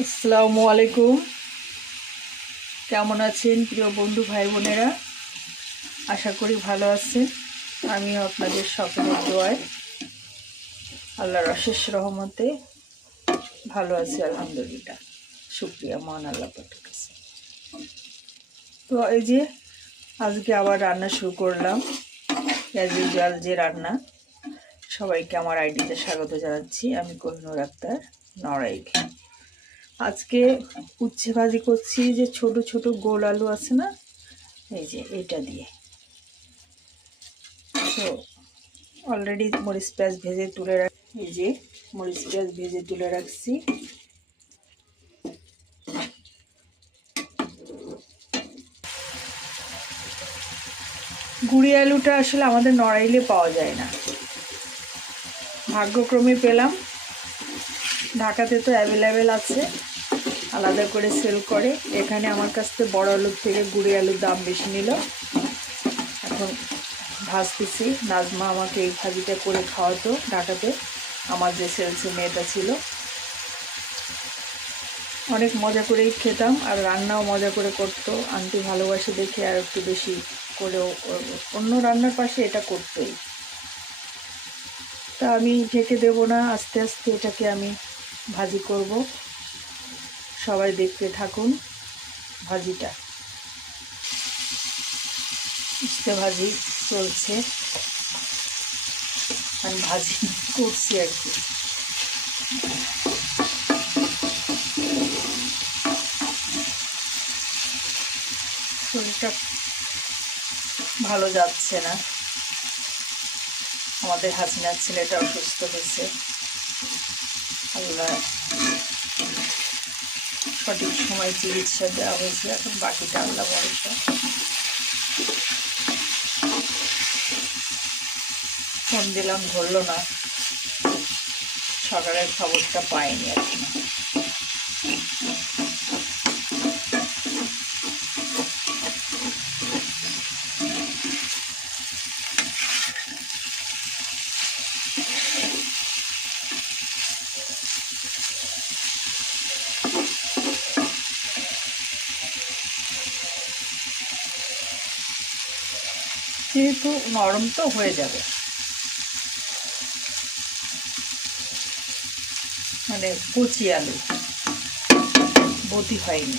আসসালামু আলাইকুম। কেমন আছেন প্রিয় বন্ধু ভাই বোনেরা? আশা করি ভালো আছেন। আমিও আপনাদের সকলের দোয়ায় আল্লাহর অশেষ রহমতে ভালো আছি, আলহামদুলিল্লাহ। শুকরিয়া মহান আল্লাহ পাকের কাছে। তো এই যে আজকে আবার রান্না শুরু করলাম, অ্যাজ ইউজুয়াল যে রান্না। সবাইকে আমার আইডিতে স্বাগত জানাচ্ছি। আমি কোহিনুর আক্তার, নড়াইল। আজকে উচ্ছে ভাজি করছি, যে ছোট ছোট গোল আলু আছে না, এই যে এটা দিয়ে। তো অলরেডি মরিচ পেঁয়াজ ভেজে তুলে এই যে মরিচ পেঁয়াজ ভেজে তুলে রাখছি। গুঁড়ি আলুটা আসলে আমাদের নড়াইলে পাওয়া যায় না, ভাগ্যক্রমে পেলাম। ঢাকাতে তো অ্যাভেলেবেল আছে, আলাদা করে সেল করে। এখানে আমার কাছ থেকে বড় আলুর থেকে গুঁড়ি আলুর দাম বেশি নিল। এখন ভাজতেছি। নাজমা আমাকে এই ভাজিটা করে খাওয়াতো ঢাকাতে, আমার যে সেলসে মেয়েটা ছিল। অনেক মজা করেই খেতাম, আর রান্নাও মজা করে করতো। আন্টি ভালোবাসে দেখে আর একটু বেশি করেও অন্য রান্নার পাশে এটা করতোই। তা আমি ঢেকে দেব না, আস্তে আস্তে এটাকে আমি ভাজি করব। সবাই দেখতে থাকুন ভাজিটা। উস্তে ভাজি চলছে, আমি ভাজি করছি আর কি। শরীরটা ভালো যাচ্ছে না, আমাদের হাসিনার ছেলেটা অসুস্থ হয়েছে। আল্লাহ সঠিক সময় চিকিৎসা দেওয়া হয়েছে, এখন বাকিটা আল্লাহ ভরসা। ফোন দিলাম, ধরলো না। সকালের খবরটা পাইনি এখনো। যেহেতু নরম তো হয়ে যাবে, মানে কচি আলু, বতি হয়নি।